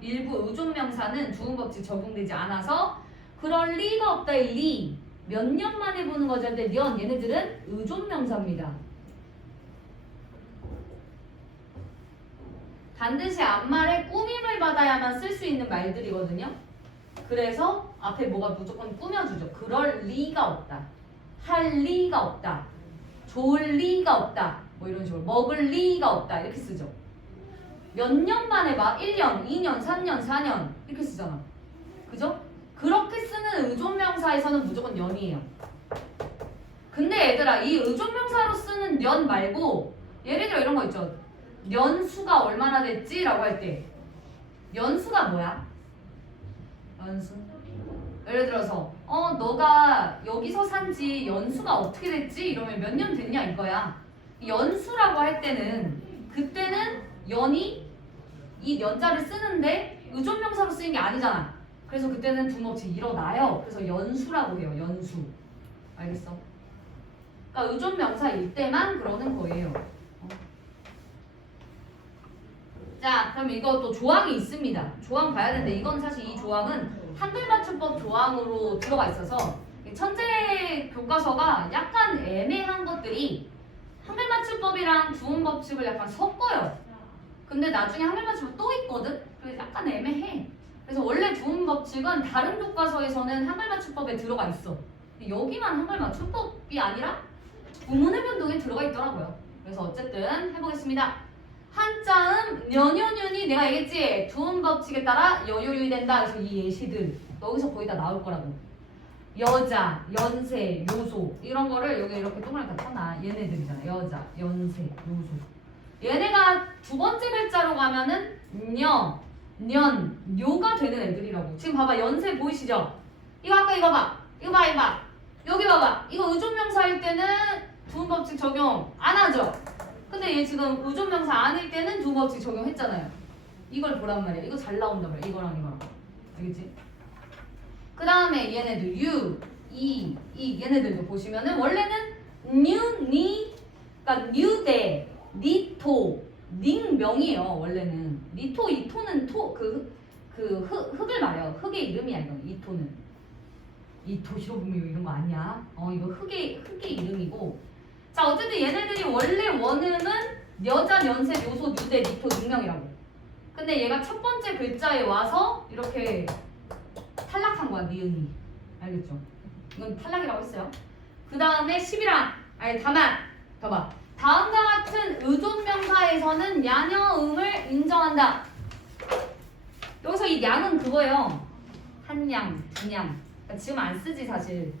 일부 의존명사는 두음 법칙 적용되지 않아서 그럴 리가 없다. 리. 몇 년 만에 보는 거죠. 근데 얘네들은 의존명사입니다. 반드시 앞말에 꾸밈을 받아야만 쓸 수 있는 말들이거든요. 그래서 앞에 뭐가 무조건 꾸며주죠. 그럴 리가 없다. 할 리가 없다. 좋을 리가 없다. 뭐 이런 식으로. 먹을 리가 없다. 이렇게 쓰죠. 몇 년 만에 막 1년, 2년, 3년, 4년 이렇게 쓰잖아. 그죠? 그렇게 쓰는 의존명사에서는 무조건 년이에요. 근데 얘들아, 이 의존명사로 쓰는 년 말고 예를 들어 이런 거 있죠. 연수가 얼마나 됐지? 라고 할 때 연수가 뭐야? 연수? 예를 들어서 너가 여기서 산지 연수가 어떻게 됐지? 이러면 몇 년 됐냐 이거야. 연수라고 할 때는 그때는 연이 이 연자를 쓰는데 의존명사로 쓰인 게 아니잖아. 그래서 그때는 두음 법칙이 일어나요. 그래서 연수라고 해요. 연수. 알겠어? 그러니까 의존명사일 때만 그러는 거예요. 자, 그럼 이것도 조항이 있습니다. 조항 봐야 되는데 이건 사실 이 조항은 한글맞춤법 조항으로 들어가 있어서 천재 교과서가 약간 애매한 것들이 한글맞춤법이랑 두음 법칙을 약간 섞어요. 근데 나중에 한글맞춤법 또 있거든? 그래서 약간 애매해. 그래서 원래 두음 법칙은 다른 교과서에서는 한글맞춤법에 들어가 있어. 여기만 한글맞춤법이 아니라 구문의 변동에 들어가 있더라고요. 그래서 어쨌든 해보겠습니다. 한자음 년요년이 내가 얘기했지? 두음 법칙에 따라 여요유이 된다. 그래서 이 예시들 여기서 거의 다 나올 거라고. 여자, 연세, 요소 이런 거를 여기 이렇게 동그랗게 쳐놔. 얘네들이잖아. 여자, 연세, 요소. 얘네가 두 번째 글자로 가면은 년, 요가 되는 애들이라고. 지금 봐봐. 연세 보이시죠? 이거 아까 이거 봐. 이거 봐. 여기 봐봐. 이거 의존명사일 때는 두음 법칙 적용 안 하죠? 근데 얘 지금 의존명사 아닐 때는 두음 법칙 적용했잖아요. 이걸 보란 말이야. 이거 잘 나온단 말이야. 이거랑. 알겠지? 그 다음에 얘네들 유, 이 얘네들도 보시면은 원래는 그러니까 뉴대, 니토, 닝명이에요. 원래는 니토, 이토는 흙을 말해요. 흙의 이름이야 이거. 이토는 이토 히로부미 이런 거 아니야. 이거 흙의 이름이고. 자, 어쨌든 얘네들이 원래 원음은 여자, 연세, 요소, 유대, 니토, 닝명이라고. 근데 얘가 첫 번째 글자에 와서 이렇게 탈락한 거야, 니은이. 알겠죠? 이건 탈락이라고 했어요. 그 다음에 11항. 다만. 봐봐. 다음과 같은 의존명사에서는 야녀음을 인정한다. 여기서 이 양은 그거예요. 한 양, 두 양. 그러니까 지금 안 쓰지 사실.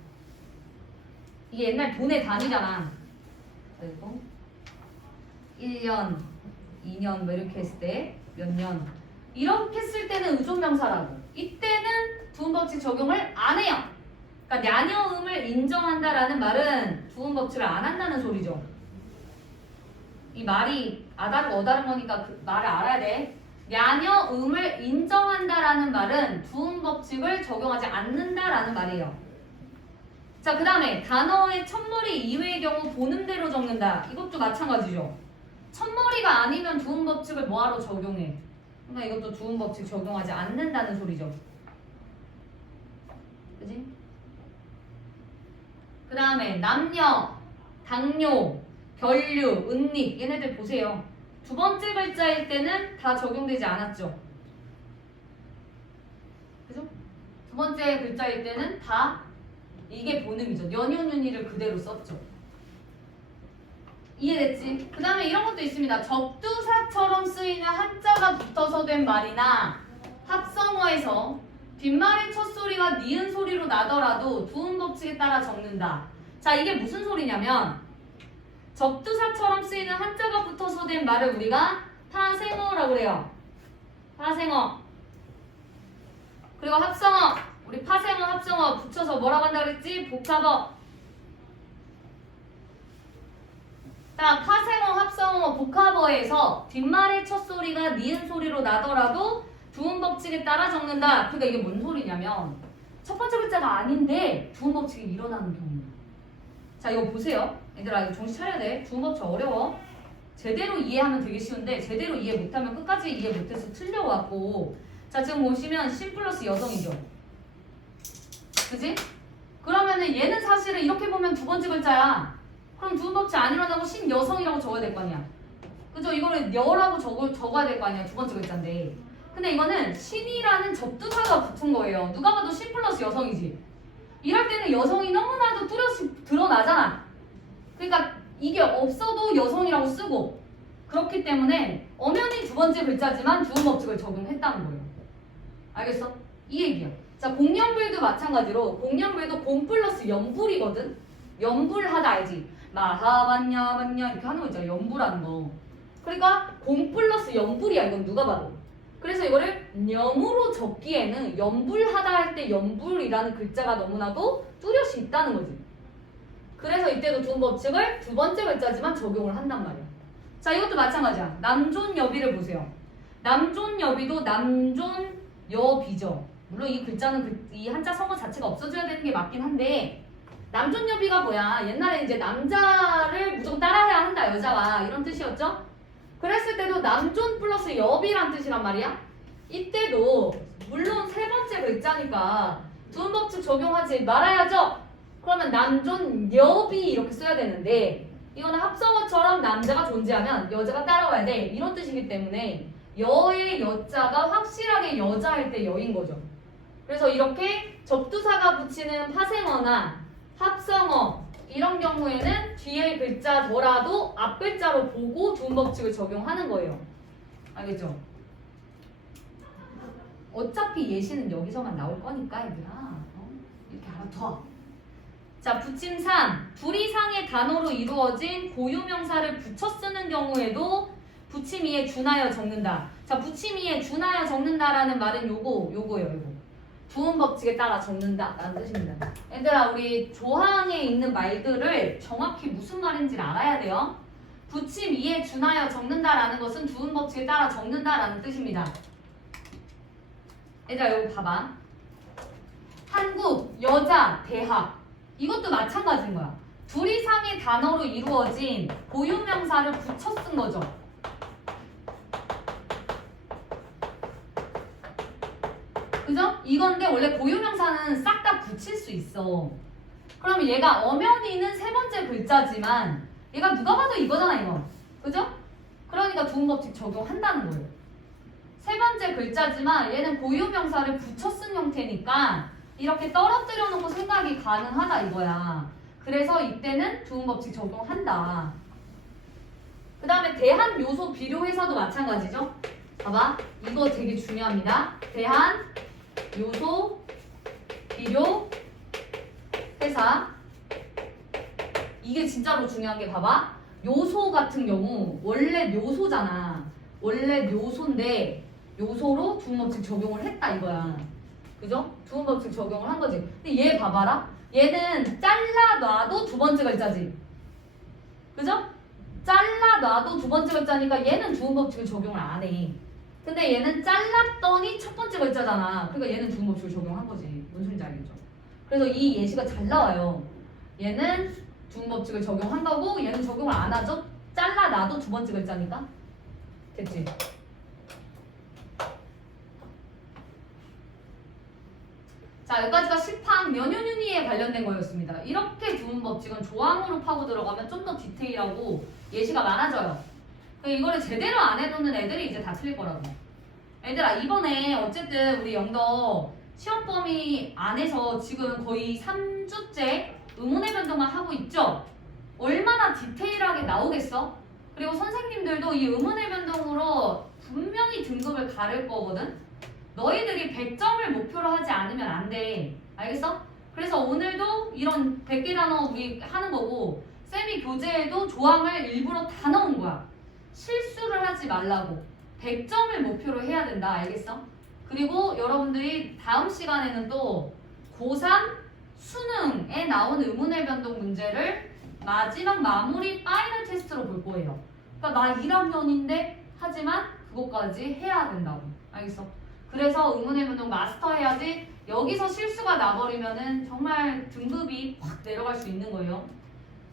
이게 옛날 돈의 단위잖아. 그리고 1년, 2년 뭐 이렇게 했을 때 몇 년. 이렇게 쓸 때는 의존명사라고. 이때는 두음 법칙 적용을 안 해요. 그러니까 야녀음을 인정한다라는 말은 두음 법칙을 안 한다는 소리죠. 이 말이 아다르고 어다른 거니까 그 말을 알아야 돼. 야녀음을 인정한다라는 말은 두음 법칙을 적용하지 않는다라는 말이에요. 자, 그 다음에 단어의 첫머리 이외의 경우 보는 대로 적는다. 이것도 마찬가지죠. 첫머리가 아니면 두음 법칙을 뭐하러 적용해? 그러니까 이것도 두음 법칙 적용하지 않는다는 소리죠. 그지? 그 다음에 남녀, 당뇨, 결류, 은닉 얘네들 보세요. 두 번째 글자일 때는 다 적용되지 않았죠. 그죠? 두 번째 글자일 때는 다 이게 본음이죠. 연유는이를 그대로 썼죠. 이해됐지? 그 다음에 이런 것도 있습니다. 접두사처럼 쓰이는 한자가 붙어서 된 말이나 합성어에서 뒷말의 첫 소리가 니은 소리로 나더라도 두음 법칙에 따라 적는다. 자, 이게 무슨 소리냐면 접두사처럼 쓰이는 한자가 붙어서 된 말을 우리가 파생어라고 그래요. 파생어. 그리고 합성어. 우리 파생어, 합성어 붙여서 뭐라고 한다 그랬지? 복합어. 자, 파생어, 합성어, 복합어에서 뒷말의 첫 소리가 니은 소리로 나더라도 두음 법칙에 따라 적는다. 그러니까 이게 뭔 소리냐면 첫 번째 글자가 아닌데 두음 법칙이 일어나는 경우입니다. 자, 이거 보세요. 얘들아, 이거 정신 차려야 돼. 두음 법칙 어려워. 제대로 이해하면 되게 쉬운데 제대로 이해 못하면 끝까지 이해 못해서 틀려갖고. 자, 지금 보시면 신 플러스 여성이죠. 그지? 그러면은 얘는 사실은 이렇게 보면 두 번째 글자야. 그럼 두음 법칙 안 일어나고 신 여성이라고 적어야 될 거 아니야. 그죠? 이거를 여라고 적어야 될 거 아니야. 두 번째 글자인데. 근데 이거는 신이라는 접두사가 붙은 거예요. 누가 봐도 신 플러스 여성이지. 이럴 때는 여성이 너무나도 뚜렷이 드러나잖아. 그러니까 이게 없어도 여성이라고 쓰고 그렇기 때문에 엄연히 두 번째 글자지만 두음 법칙을 적용했다는 거예요. 알겠어? 이 얘기야. 자, 공연불도 마찬가지로 공연불도 공 플러스 연불이거든. 연불하다 알지? 마하반냐 반냐 이렇게 하는 거 있잖아. 연불하는 거. 그러니까 공 플러스 연불이야. 이건 누가 봐도. 그래서 이거를 염으로 적기에는 연불하다 할 때 연불이라는 글자가 너무나도 뚜렷이 있다는 거지. 그래서 이때도 두음 법칙을 두 번째 글자지만 적용을 한단 말이야. 자, 이것도 마찬가지야. 남존여비를 보세요. 남존여비도 남존여비죠. 물론 이 글자는 이 한자 성어 자체가 없어져야 되는 게 맞긴 한데 남존여비가 뭐야? 옛날에 이제 남자를 무조건 따라해야 한다, 여자가. 이런 뜻이었죠? 그랬을 때도 남존 플러스 여비란 뜻이란 말이야. 이때도 물론 세 번째 글자니까 두음 법칙 적용하지 말아야죠. 그러면 남존 여비 이렇게 써야 되는데 이거는 합성어처럼 남자가 존재하면 여자가 따라와야 돼. 이런 뜻이기 때문에 여의 여자가 확실하게 여자일 때 여인 거죠. 그래서 이렇게 접두사가 붙이는 파생어나 합성어 이런 경우에는 뒤에 글자더라도 앞 글자로 보고 두음 법칙을 적용하는 거예요. 알겠죠? 어차피 예시는 여기서만 나올 거니까 얘들아. 이렇게 알아둬. 자, 붙임 3. 둘 이상의 단어로 이루어진 고유명사를 붙여 쓰는 경우에도 붙임 2에 준하여 적는다. 자, 붙임 2에 준하여 적는다라는 말은 요거예요. 두음 법칙에 따라 적는다라는 뜻입니다. 얘들아, 우리 조항에 있는 말들을 정확히 무슨 말인지를 알아야 돼요. 붙임 2에 준하여 적는다라는 것은 두음 법칙에 따라 적는다라는 뜻입니다. 얘들아, 이거 봐봐. 한국, 여자, 대학. 이것도 마찬가지인 거야. 둘 이상의 단어로 이루어진 고유명사를 붙여 쓴 거죠. 그죠? 이건데 원래 고유명사는 싹 다 붙일 수 있어. 그러면 얘가 엄연히는 세 번째 글자지만 얘가 누가 봐도 이거잖아, 이거. 그죠? 그러니까 두음 법칙 적용한다는 거예요. 세 번째 글자지만 얘는 고유명사를 붙여 쓴 형태니까 이렇게 떨어뜨려 놓고 생각이 가능하다 이거야. 그래서 이때는 두음 법칙 적용한다. 그 다음에 대한 요소 비료 회사도 마찬가지죠. 봐봐. 이거 되게 중요합니다. 대한 요소 비료 회사. 이게 진짜로 중요한 게 봐봐. 요소 같은 경우 원래 묘소잖아. 원래 묘소인데 요소로 두음 법칙 적용을 했다 이거야. 그죠? 두음 법칙 적용을 한 거지. 근데 얘 봐봐라. 얘는 잘라놔도 두 번째 글자지. 그죠? 잘라놔도 두 번째 글자니까 얘는 두음 법칙을 적용을 안 해. 근데 얘는 잘랐더니 첫 번째 글자잖아. 그러니까 얘는 두음 법칙을 적용한 거지. 무슨 소리인지 알겠죠? 그래서 이 예시가 잘 나와요. 얘는 두음 법칙을 적용한 거고 얘는 적용을 안 하죠? 잘라놔도 두 번째 글자니까. 됐지? 자, 여기까지가 식판 면유윤희에 관련된 거였습니다. 이렇게 두음 법칙은 조항으로 파고 들어가면 좀 더 디테일하고 예시가 많아져요. 이거를 제대로 안 해두는 애들이 이제 다 틀릴 거라고. 얘들아, 이번에 어쨌든 우리 영덕 시험 범위 안에서 지금 거의 3주째 의문의 변동만 하고 있죠? 얼마나 디테일하게 나오겠어? 그리고 선생님들도 이 의문의 변동으로 분명히 등급을 가를 거거든? 너희들이 100점을 목표로 하지 않으면 안 돼. 알겠어? 그래서 오늘도 이런 100개 단어 우리 하는 거고 쌤이 교재에도 조항을 일부러 다 넣은 거야. 실수를 하지 말라고. 100점을 목표로 해야 된다. 알겠어? 그리고 여러분들이 다음 시간에는 또 고3 수능에 나온 의문의 변동 문제를 마지막 마무리 파이널 테스트로 볼 거예요. 그러니까 나 1학년인데 하지만 그것까지 해야 된다고. 알겠어? 그래서 의문의 변동 마스터해야지 여기서 실수가 나버리면은 정말 등급이 확 내려갈 수 있는 거예요.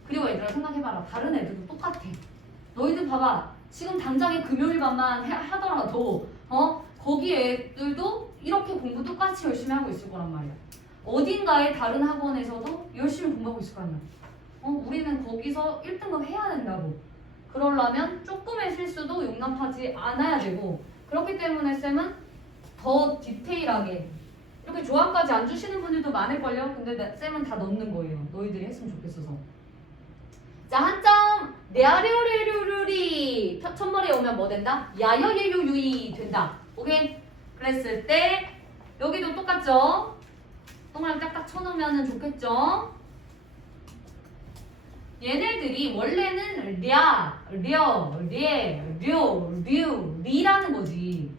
그리고 얘들아 생각해봐라. 다른 애들도 똑같아. 너희들 봐봐. 지금 당장에 금요일 밤만 하더라도 거기 애들도 이렇게 공부 똑같이 열심히 하고 있을 거란 말이야. 어딘가에 다른 학원에서도 열심히 공부하고 있을 거 아니야. 우리는 거기서 1등급 해야 된다고. 그러려면 조금의 실수도 용납하지 않아야 되고 그렇기 때문에 쌤은 더 디테일하게 이렇게 조항까지 안 주시는 분들도 많을걸요. 근데 쌤은 다 넣는 거예요. 너희들이 했으면 좋겠어서. 자, 한 점 내아래오레류리 첫머리에 오면 뭐 된다? 야여예유유이 된다. 오케이? 그랬을 때 여기도 똑같죠? 동그라미 딱딱 쳐놓으면 좋겠죠? 얘네들이 원래는 랴, 려, 례, 료, 류, 리라는 거지.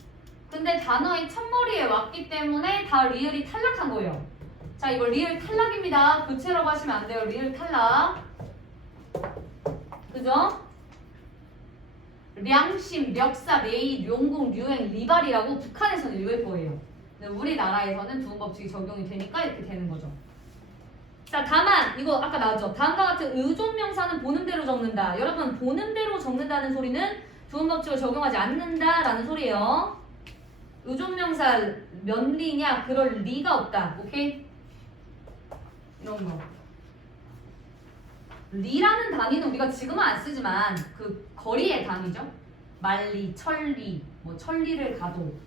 근데 단어의 첫머리에 왔기 때문에 다 리을이 탈락한 거예요. 자, 이거 리을 탈락입니다. 교체라고 하시면 안 돼요. 리을 탈락. 그죠? 량심, 력사, 레이, 룡공, 류행, 리발이라고 북한에서는 읽을 거예요. 근데 우리나라에서는 두음 법칙이 적용이 되니까 이렇게 되는 거죠. 자, 다만 이거 아까 나왔죠. 다음과 같은 의존명사는 보는 대로 적는다. 여러분, 보는 대로 적는다는 소리는 두음 법칙을 적용하지 않는다라는 소리예요. 의존명사 몇 리냐? 그럴 리가 없다. 오케이? 이런 거. 리라는 단위는 우리가 지금은 안 쓰지만 그 거리의 단위죠. 만리, 천리, 뭐 천리를 가도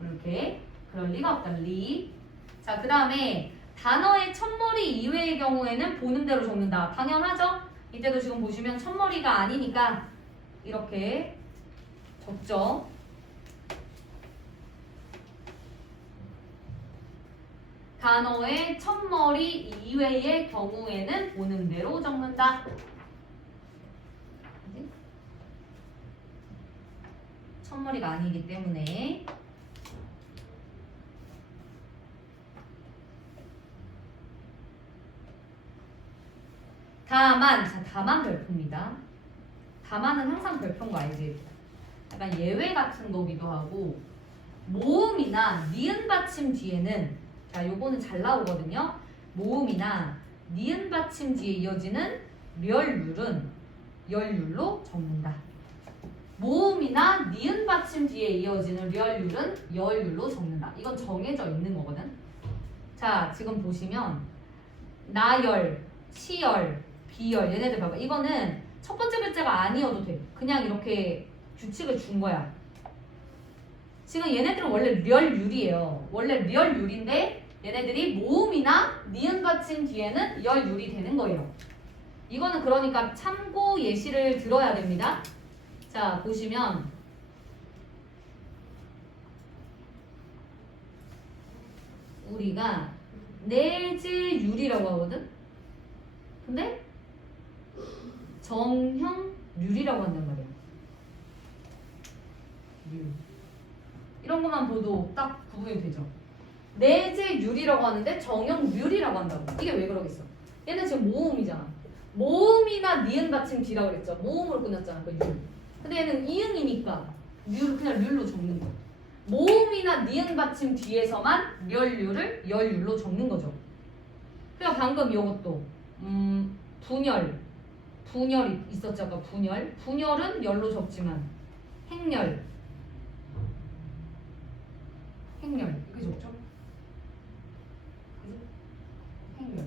이렇게 그럴 리가 없다. 리. 자, 그 다음에 단어의 첫머리 이외의 경우에는 보는 대로 적는다. 당연하죠? 이때도 지금 보시면 첫머리가 아니니까 이렇게 적죠. 단어의 첫머리 이외의 경우에는 보는 대로 적는다. 첫머리가 아니기 때문에. 다만, 자, 다만 별표입니다. 다만은 항상 별표인 거 알지? 약간 예외 같은 거기도 하고 모음이나 니은 받침 뒤에는 자, 요거는 잘 나오거든요. 모음이나 니은 받침 뒤에 이어지는 멸률은 열률로 적는다. 모음이나 니은 받침 뒤에 이어지는 멸률은 열률로 적는다. 이건 정해져 있는 거거든. 자, 지금 보시면 나열, 시열, 비열 얘네들 봐봐. 이거는 첫 번째 글자가 아니어도 돼. 그냥 이렇게 규칙을 준 거야. 지금 얘네들은 원래 멸율이에요. 원래 멸율인데 얘네들이 모음이나 니은 받침 뒤에는 열율이 되는 거예요. 이거는 그러니까 참고 예시를 들어야 됩니다. 자, 보시면 우리가 내재율이라고 하거든? 근데 정형률이라고 한단 말이야. 율. 이런 것만 봐도 딱 구분이 되죠. 내재율이라고 하는데 정형률이라고 한다고. 이게 왜 그러겠어? 얘는 지금 모음이잖아. 모음이나 니은 받침 뒤라고 그랬죠. 모음으로 끝났잖아. 그 율. 근데 얘는 이응이니까 률 그냥 률로 적는 거야. 모음이나 니은 받침 뒤에서만 멸류를 열율로 적는 거죠. 그러니까 방금 이것도 분열이 있었죠. 아까 분열은 열로 적지만 행렬 이렇게 적죠. 그지? 행렬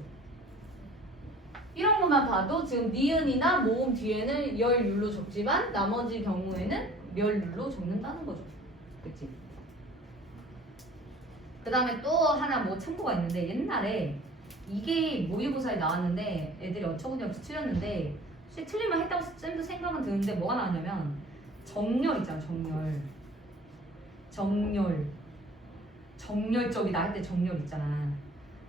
이런 것만 봐도 지금 니은이나 모음 뒤에는 열율로 적지만 나머지 경우에는 멸율로 적는다는 거죠. 그치? 그 다음에 또 하나 뭐 참고가 있는데 옛날에 이게 모의고사에 나왔는데 애들이 어처구니 없이 틀렸는데 혹시 틀리면 했다고 쌤도 생각은 드는데 뭐가 나왔냐면 정렬 있잖아. 정렬적이다 할 때 정렬 있잖아.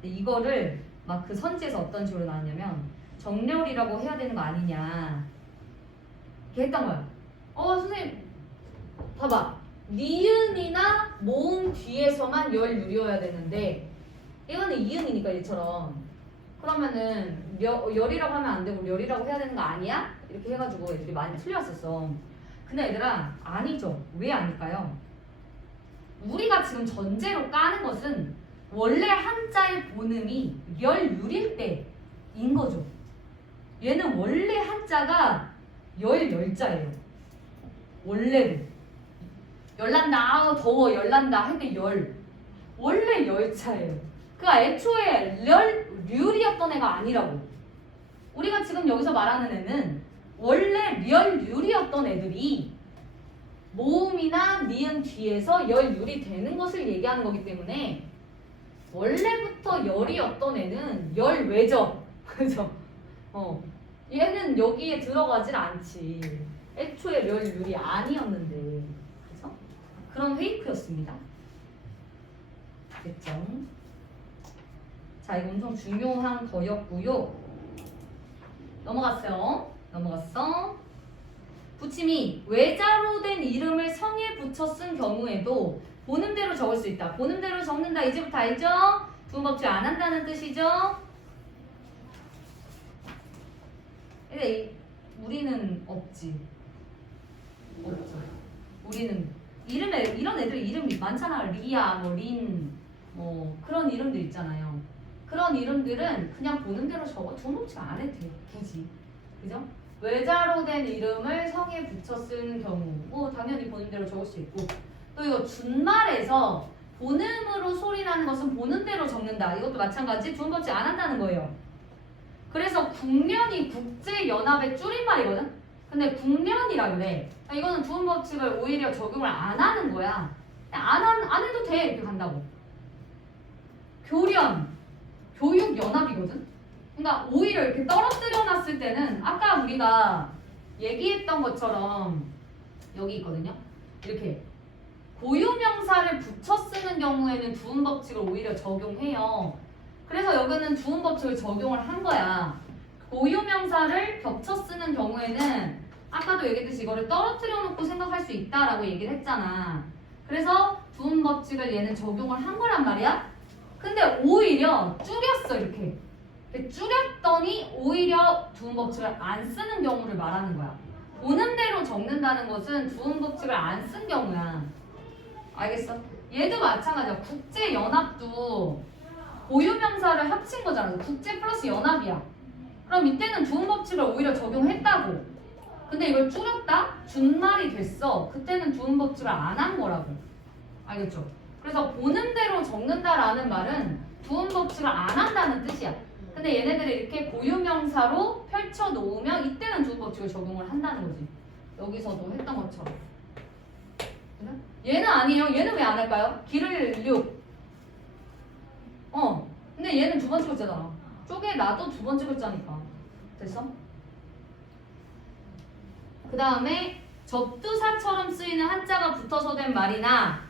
근데 이거를 막 그 선지에서 어떤 식으로 나왔냐면 정렬이라고 해야 되는 거 아니냐 이렇게 했던 거야. 선생님 봐봐. 니은이나 모음 뒤에서만 열율이어야 되는데 이거는 이응이니까 얘처럼 그러면은 열이라고 하면 안 되고 멸이라고 해야 되는 거 아니야? 이렇게 해가지고 애들이 많이 틀렸었어. 근데 얘들아 아니죠. 왜 아닐까요? 우리가 지금 전제로 까는 것은 원래 한자의 본음이 열율일 때인 거죠. 얘는 원래 한자가 열자예요. 원래도 열난다 더워 열난다 할 때 원래 열자예요. 그러니까 애초에 률이었던 애가 아니라고. 우리가 지금 여기서 말하는 애는 원래 멸률이었던 애들이 모음이나 니은 뒤에서 열율이 되는 것을 얘기하는 거기 때문에 원래부터 열이었던 애는 열외죠. 그죠? 얘는 여기에 들어가질 않지. 애초에 멸율이 아니었는데. 그래서 그런 페이크였습니다. 됐죠? 자, 이거 엄청 중요한 거였고요. 넘어갔어요. 붙임이 외자로 된 이름을 성에 붙여 쓴 경우에도 본음대로 적을 수 있다. 본음대로 적는다. 이제부터 알죠? 두음법칙 안 한다는 뜻이죠? 근데 우리는 없죠. 우리는 이런 애들 이름이 많잖아. 리아, 린, 그런 이름들 있잖아요. 그런 이름들은 그냥 본음대로 적어. 두음법칙 안 해도 돼. 굳이. 그죠? 외자로 된 이름을 성에 붙여 쓰는 경우 당연히 본음대로 적을 수 있고 또 이거 준말에서 본음으로 소리 나는 것은 본음대로 적는다. 이것도 마찬가지 두음법칙 안 한다는 거예요. 그래서 국련이 국제연합의 줄임말이거든? 근데 국련이라 그래. 이거는 두음법칙을 오히려 적용을 안 하는 거야. 안 해도 돼. 이렇게 간다고. 교련, 교육연합이거든? 그러니까 오히려 이렇게 떨어뜨려 놨을 때는 아까 우리가 얘기했던 것처럼 여기 있거든요. 이렇게 고유명사를 붙여 쓰는 경우에는 두음법칙을 오히려 적용해요. 그래서 여기는 두음법칙을 적용을 한 거야. 고유명사를 겹쳐 쓰는 경우에는 아까도 얘기했듯이 이거를 떨어뜨려 놓고 생각할 수 있다라고 얘기를 했잖아. 그래서 두음법칙을 얘는 적용을 한 거란 말이야. 근데 오히려 줄였어. 이렇게 줄였더니 오히려 두음법칙을 안 쓰는 경우를 말하는 거야. 본음대로 적는다는 것은 두음법칙을 안 쓴 경우야. 알겠어? 얘도 마찬가지야. 국제연합도 고유명사를 합친 거잖아. 국제 플러스 연합이야. 그럼 이때는 두음법칙을 오히려 적용했다고. 근데 이걸 줄였다? 준말이 됐어. 그때는 두음법칙을 안 한 거라고. 알겠죠? 그래서 본음대로 적는다라는 말은 두음법칙을 안 한다는 뜻이야. 근데 얘네들이 이렇게 고유명사로 펼쳐놓으면 이때는 두음법칙을 적용을 한다는 거지. 여기서도 했던 것처럼. 얘는 아니에요. 얘는 왜 안 할까요? 기를 6. 근데 얘는 두 번 찍었잖아. 쪼개놔도 두 번 찍었자니까. 됐어? 그 다음에 접두사처럼 쓰이는 한자가 붙어서 된 말이나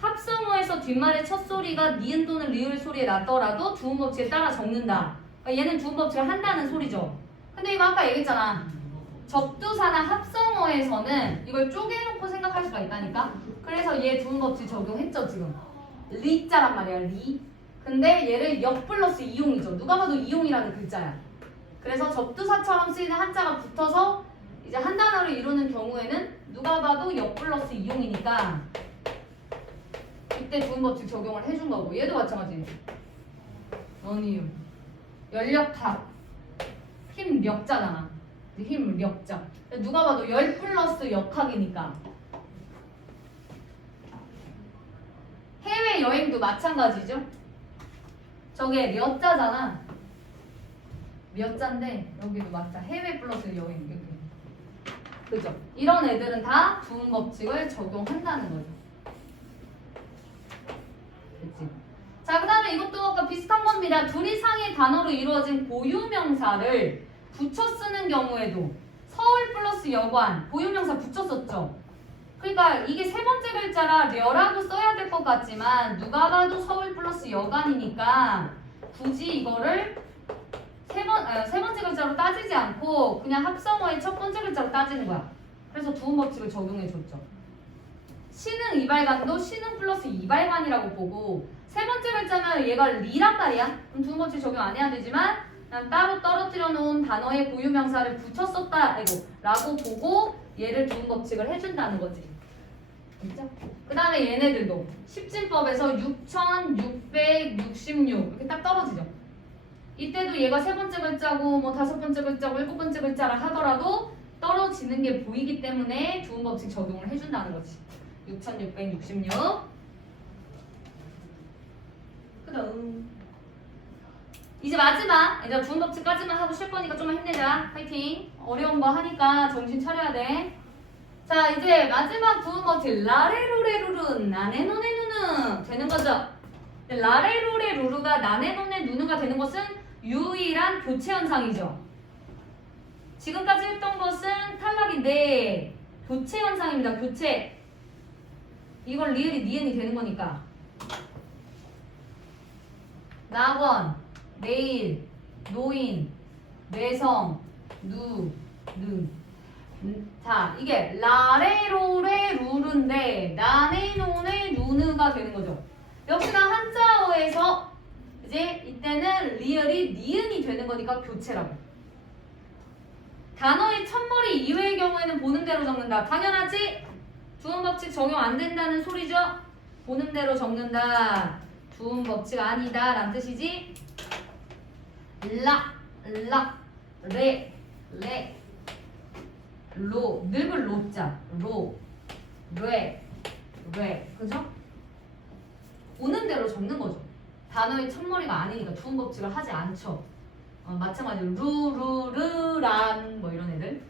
합성어에서 뒷말의 첫 소리가 니은 또는 리을 소리에 났더라도 두음법칙에 따라 적는다. 그러니까 얘는 두음법칙을 한다는 소리죠. 근데 이거 아까 얘기했잖아. 접두사나 합성어에서는 이걸 쪼개놓고 생각할 수가 있다니까. 그래서 얘 두음법칙 적용했죠 지금. 리자란 말이야. 리. 근데 얘를 역 플러스 이용이죠. 누가 봐도 이용이라는 글자야. 그래서 접두사처럼 쓰이는 한자가 붙어서 이제 한 단어를 이루는 경우에는 누가 봐도 역 플러스 이용이니까 이때 두음 법칙 적용을 해준 거고 얘도 마찬가지. 원이음, 연력합, 힘력자잖아. 힘력자. 누가 봐도 열 플러스 역학이니까. 해외 여행도 마찬가지죠. 저게 몇 자잖아. 몇 자인데 여기도 맞자. 해외 플러스 여행 이렇게. 그죠? 이런 애들은 다 두음 법칙을 적용한다는 거죠. 그치? 자, 그 다음에 이것도 아까 비슷한 겁니다. 둘 이상의 단어로 이루어진 고유명사를 붙여 쓰는 경우에도 서울 플러스 여관, 고유명사 붙여 썼죠. 그러니까 이게 세 번째 글자라 려라고 써야 될 것 같지만 누가 봐도 서울 플러스 여관이니까 굳이 이거를 세 번째 글자로 따지지 않고 그냥 합성어의 첫 번째 글자로 따지는 거야. 그래서 두음 법칙을 적용해 줬죠. 신흥 이발관도 신흥 플러스 이발관이라고 보고 세 번째 글자면 얘가 리란 말이야. 그럼 두음 법칙 적용 안 해야 되지만 그냥 따로 떨어뜨려 놓은 단어의 고유명사를 붙였었다 라고 보고 얘를 두음 법칙을 해준다는 거지. 그렇죠? 그 다음에 얘네들도 십진법에서 6666 이렇게 딱 떨어지죠. 이때도 얘가 세 번째 글자고 뭐 다섯 번째 글자고 일곱 번째 글자라 하더라도 떨어지는 게 보이기 때문에 두음 법칙 적용을 해준다는 거지. 6666. 그다음 이제 마지막 이제 두음 법칙까지만 하고 쉴 거니까 좀만 힘내자. 파이팅. 어려운 거 하니까 정신 차려야 돼. 자, 이제 마지막 두음 법칙 라레루레루루 나네노네누누 되는 거죠. 라레루레루루가 나네노네누누가 되는 것은 유일한 교체 현상이죠. 지금까지 했던 것은 탈락인데 교체 현상입니다. 교체. 이걸 리을이 니은이 되는 거니까. 낙원, 내일, 노인, 뇌성, 누, 능. 자, 이게 라레로레 루르인데 나네노네 누느가 되는 거죠. 역시나 한자어에서 이제 이때는 리을이 니은이 되는 거니까 교체라고. 단어의 첫머리 이외의 경우에는 보는 대로 적는다. 당연하지? 두음 법칙 적용 안 된다는 소리죠? 보는 대로 적는다. 두음 법칙 아니다 라는 뜻이지? 레, 로, 늙을 로자, 레, 그죠? 보는 대로 적는 거죠. 단어의 첫머리가 아니니까 두음 법칙을 하지 않죠. 마찬가지로 루루르란 뭐 이런 애들.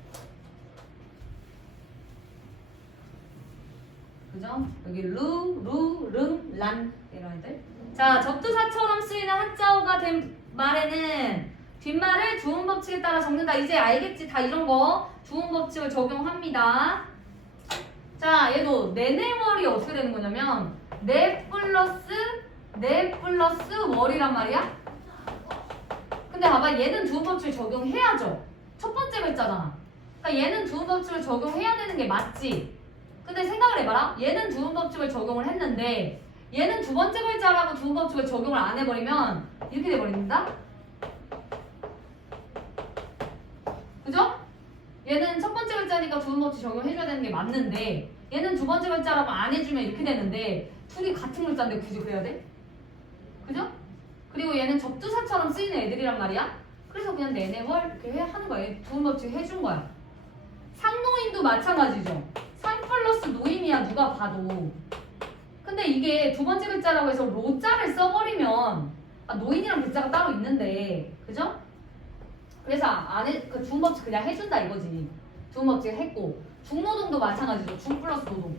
그죠? 여기 란 이런 애들. 자, 접두사처럼 쓰이는 한자어가 된 말에는 뒷말을 두음 법칙에 따라 적는다. 이제 알겠지? 다 이런 거 두음 법칙을 적용합니다. 자, 얘도 네네월이 어떻게 되는 거냐면 네 플러스 월이란 말이야. 근데 봐봐, 얘는 두음 법칙을 적용해야죠. 첫 번째 글자잖아. 그러니까 얘는 두음 법칙을 적용해야 되는 게 맞지. 근데 생각을 해봐라. 얘는 두음 법칙을 적용을 했는데 얘는 두 번째 글자라고 두음 법칙을 적용을 안 해버리면 이렇게 돼버린다. 그죠? 얘는 첫 번째 글자니까 두음 법칙 적용해줘야 되는 게 맞는데 얘는 두 번째 글자라고 안 해주면 이렇게 되는데 둘이 같은 글자인데 굳이 그래야 돼? 그죠? 그리고 얘는 접두사처럼 쓰이는 애들이란 말이야. 그래서 그냥 네네월 이렇게 하는 거야. 두음 법칙 해준 거야. 상노인도 마찬가지죠. 상 플러스 노인이야 누가 봐도. 근데 이게 두 번째 글자라고 해서 로자를 써버리면 노인이란 글자가 따로 있는데 그죠? 그래서 안에 그 두음 법칙 그냥 해준다 이거지. 두음 법칙 했고 중노동도 마찬가지죠. 중 플러스 노동.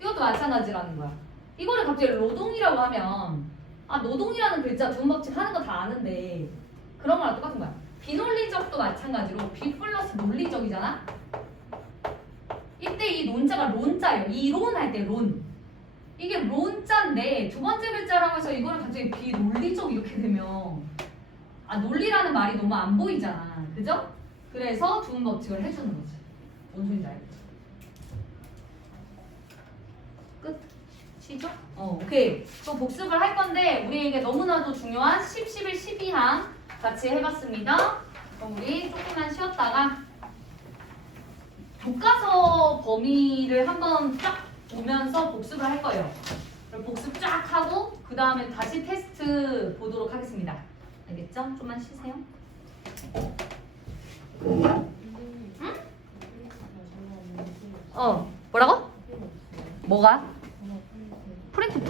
이것도 마찬가지라는 거야. 이거를 갑자기 노동이라고 하면 노동이라는 글자 두음 법칙 하는 거 다 아는데 그런 거랑 똑같은 거야. 비논리적도 마찬가지로 비 플러스 논리적이잖아. 이때 이 논자가 론자예요. 이론할 때 론. 이게 론자인데 두 번째 글자라고 해서 이거를 갑자기 비논리적 이렇게 되면 논리라는 말이 너무 안 보이잖아. 그죠? 그래서 두음 법칙을 해주는 거지. 뭔 소리인지 알겠지? 끝. 시죠? 오케이. 또 복습을 할 건데 우리에게 너무나도 중요한 10, 11, 12항 같이 해봤습니다. 그럼 우리 조금만 쉬었다가 교과서 범위를 한번 쫙 보면서 복습을 할 거예요. 그럼 복습 쫙 하고 그 다음에 다시 테스트 보도록 하겠습니다. 알겠죠? 좀만 쉬세요. 응? 뭐라고? 뭐가? 프린트